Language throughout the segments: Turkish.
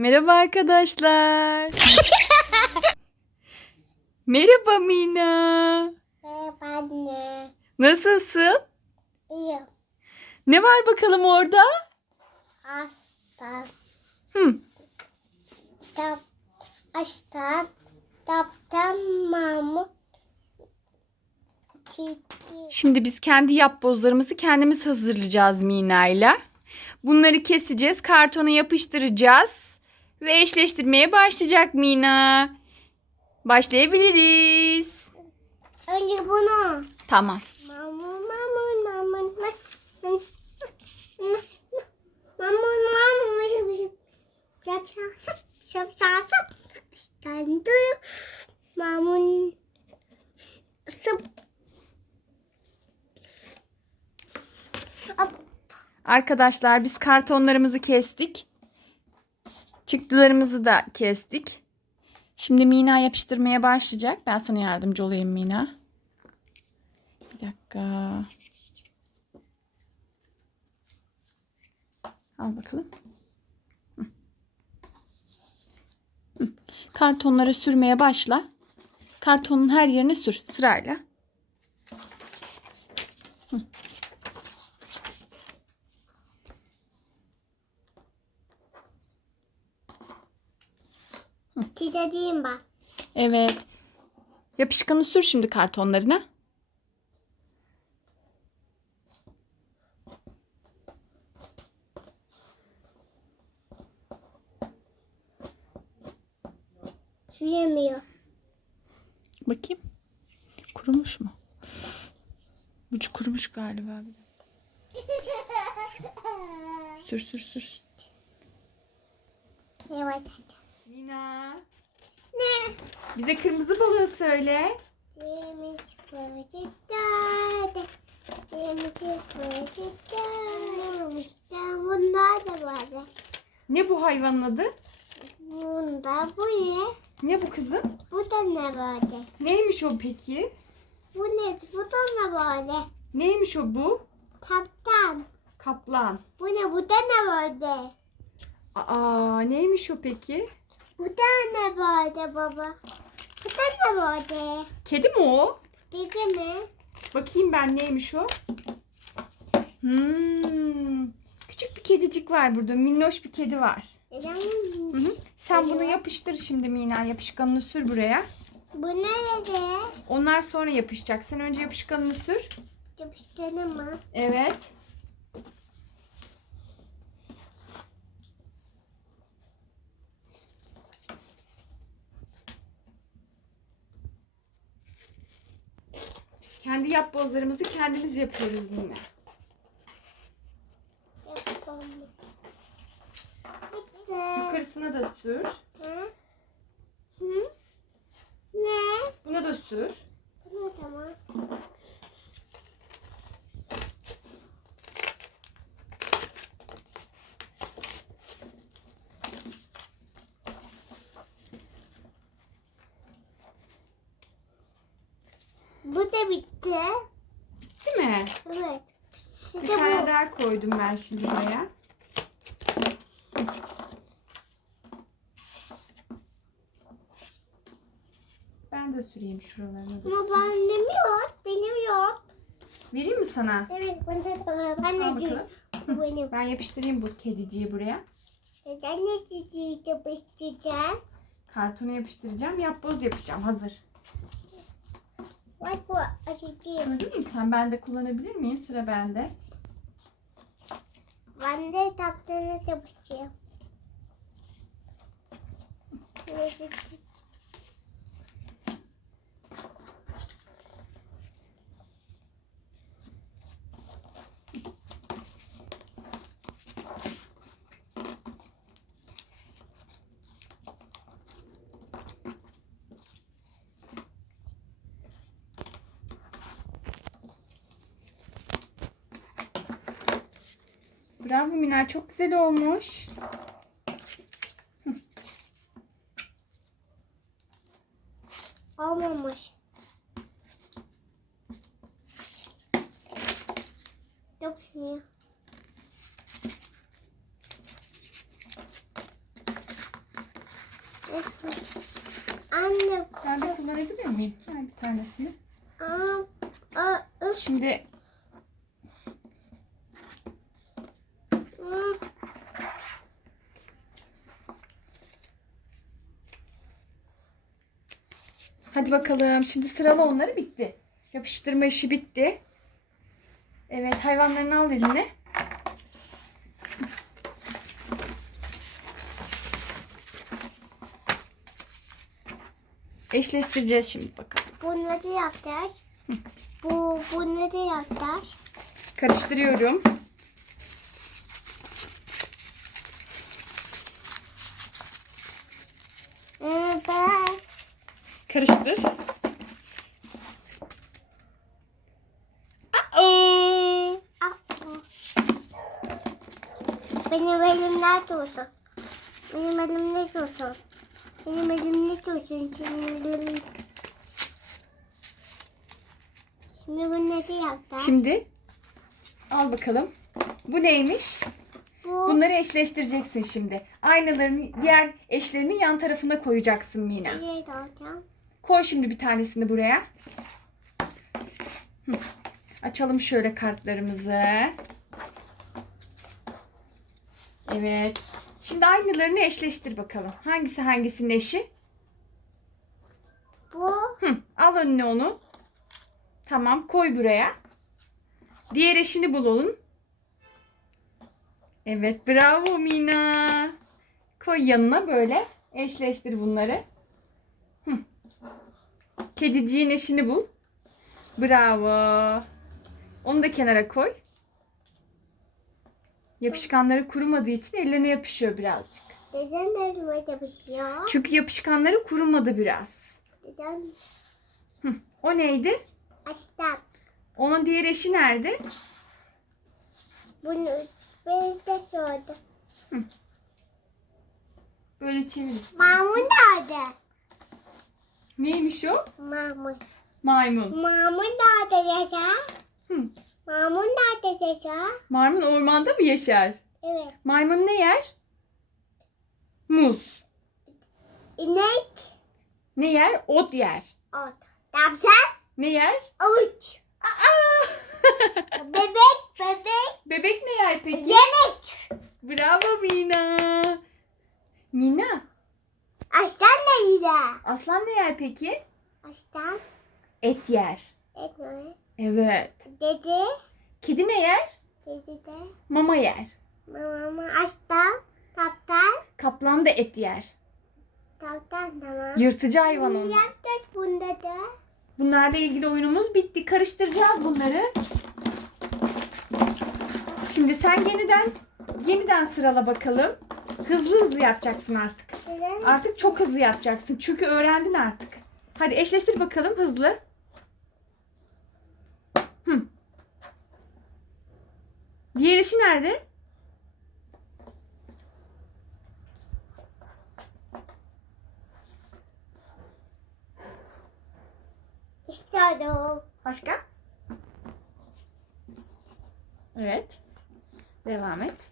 Merhaba arkadaşlar. Merhaba Mina. Merhaba anne. Nasılsın? İyi. Ne var bakalım orada? Hasta. Hı. Tap. Hasta. Taptan mamut. Şimdi biz kendi yapbozlarımızı kendimiz hazırlayacağız Mina'yla. Bunları keseceğiz, kartona yapıştıracağız ve eşleştirmeye başlayacak Mina. Başlayabiliriz. Önce bunu. Tamam. Mamun mamun mamun. Mamun mamun mamun. Şap şap şap şap şap şap. Standı. Mamun. Sıp. Arkadaşlar biz kartonlarımızı kestik. Çıktılarımızı da kestik. Şimdi Mina yapıştırmaya başlayacak. Ben sana yardımcı olayım Mina. Bir dakika. Al bakalım. Kartonlara sürmeye başla. Kartonun her yerine sür sırayla. Çizeceğim ben. Evet. Yapışkanı sür şimdi kartonlarına. Süremiyor. Bakayım. Kurumuş mu? Ucu kurumuş galiba. Sür sür sür. Evet. Mina. Ne? Bize kırmızı balığı söyle. Yemiş poşetlerde. Yemiş bunlar da vardı. Ne bu hayvanın adı? Bunda bu ne? Ne bu kızım? Bu da ne vardı? Neymiş o peki? Bu ne? Bu da ne vardı? Neymiş o bu? Kaptan. Kaplan. Bu ne? Bu da ne vardı? Aa neymiş o peki? Bu da ne vardı baba? Bu da ne vardı? Kedi mi o? Dedi mi? Bakayım ben neymiş o? Hmm. Küçük bir kedicik var burada. Minnoş bir kedi var. Hı hı. Sen bunu yapıştır şimdi Mina. Yapışkanını sür buraya. Bu nerede? Onlar sonra yapışacak. Sen önce yapışkanını sür. Yapıştırdı mı? Evet. Kendi yapbozlarımızı kendimiz yapıyoruz yine. Yukarısına da sür. Hı? Hı. Ne? Buna da sür. Tamam tamam. Bu da bitti. Değil mi? Evet. Bir Şimdi tane bu. daha koydum ben şimdi buraya. Ben de süreyim şuralarına da. Ama benim yok. Benim yok. Vereyim mi sana? Evet ben de bana. Al bakalım. Benim. Ben yapıştırayım bu kediciyi buraya. Neden ne çiçeği yapıştıracağım? Kartona yapıştıracağım. Yapboz yapacağım. Hazır. Bak bu açacağım. Gördün mü sen? Ben de kullanabilir miyim? Sıra bende. Ben de tatlını yapacağım. Bravo Mina. Çok güzel olmuş. Olmamış. Yapmıyor. Anne. Ben de kullanabilir miyim? Bir tanesini. Aa, aa, Şimdi aa. Hadi bakalım. Şimdi sıralı onları bitti. Yapıştırma işi bitti. Evet hayvanlarını al eline. Eşleştireceğiz şimdi bakalım. Bunları yapacağız. Bu bunları yapacağız. Karıştırıyorum. Ee, ben Karıştır. Bu. Benim elimler dursun. Benim elimde dursun. Benim elimde dursun. Şimdi elim... Şimdi bunları yapacağız. Şimdi al bakalım. Bu neymiş? Bu Bunları eşleştireceksin şimdi. Aynaların diğer eşlerinin yan tarafına koyacaksın Mina. nereye alacağım? Koy şimdi bir tanesini buraya. Hı. Açalım şöyle kartlarımızı. Evet. Şimdi aynalarını eşleştir bakalım. Hangisi hangisinin eşi? Bu Hı. Al önüne onu. Tamam koy buraya. Diğer eşini bulalım. Evet bravo Mina. Koy yanına böyle. Eşleştir bunları. Hı. Kediciğin eşini bul. Bravo. Onu da kenara koy. Yapışkanları kurumadığı için ellerine yapışıyor birazcık. neden elime yapışıyor? Çünkü yapışkanları kurumadı biraz. Neden? Hı. O neydi? Açtım. Onun diğer eşi nerede? Bunu bezde gördüm. Böyle çevir. Mamun nerede? Neymiş o? Mamun. Maymun. Mamun nerede yaşar? Hı. Mamun nerede yaşar? Maymun ormanda mı yaşar? Evet. Maymun ne yer? Muz. İnek. Ne yer? Ot yer. Ot. Damsan. Ne yer? Avuç. Aa! Bebek. Bebek. Bebek ne yer peki? Yemek. Bravo. Mina. Aslan nerede? Aslan ne yer peki? Aslan. Et yer. Ekmeği. Evet. Dede. Kedi ne yer? Dede de. Mama yer. Mama aslan. Kaptan. Kaplan da et yer. Kaptan tamam. Yırtıcı hayvan onlar. yapacağız bunda da. Bunlarla ilgili oyunumuz bitti. Karıştıracağız bunları. Şimdi sen yeniden yeniden sırala bakalım. Hızlı hızlı yapacaksın artık. Artık çok hızlı yapacaksın. Çünkü öğrendin artık. Hadi eşleştir bakalım hızlı. Hı. Diğer eşi nerede? İşte o. Başka? Evet. Devam et.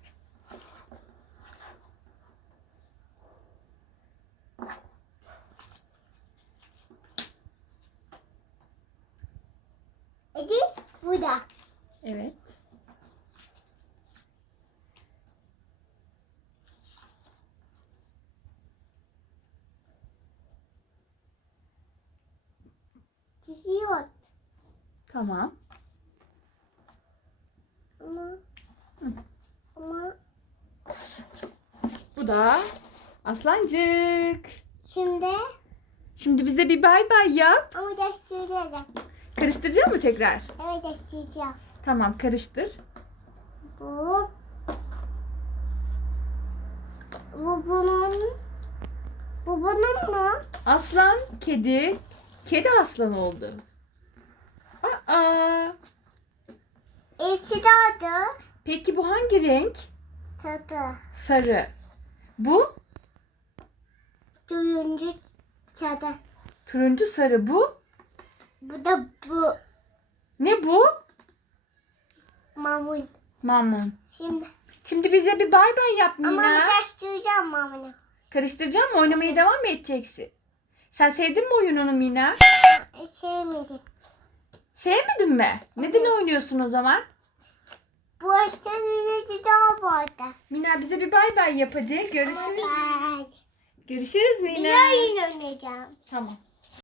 Edi bu da. Evet. Çiziyor. Tamam. Ama Hı. ama Bu da aslancık. şimdi Şimdi bize bir bay bay yap. ama değiştireceğim. Karıştıracak mı tekrar? Evet değiştireceğim. Tamam karıştır. Bu bu bunun bu bunun mu? Aslan, kedi. Kedi aslan oldu. Aa. Hepsi de oldu. Peki bu hangi renk? Tadı. Sarı. Bu Turuncu tadı. turuncu sarı. Bu Bu da bu. ne bu? Mamun. Mamun. Şimdi Şimdi bize bir bay bay yap ama Mina. değiştireceğim mamunu. Karıştıracağım mı? Oynamaya devam mı edeceksin? Sen sevdin mi oyununu Mina? Sevmedim. Sevmedin mi? Neden oynuyorsun o zaman? Bu açtan bir daha vardı. Mina bize bir bay bay yap hadi. Görüşürüz. Bye. Görüşürüz Bir Mina. oyun oynayacağım. Tamam.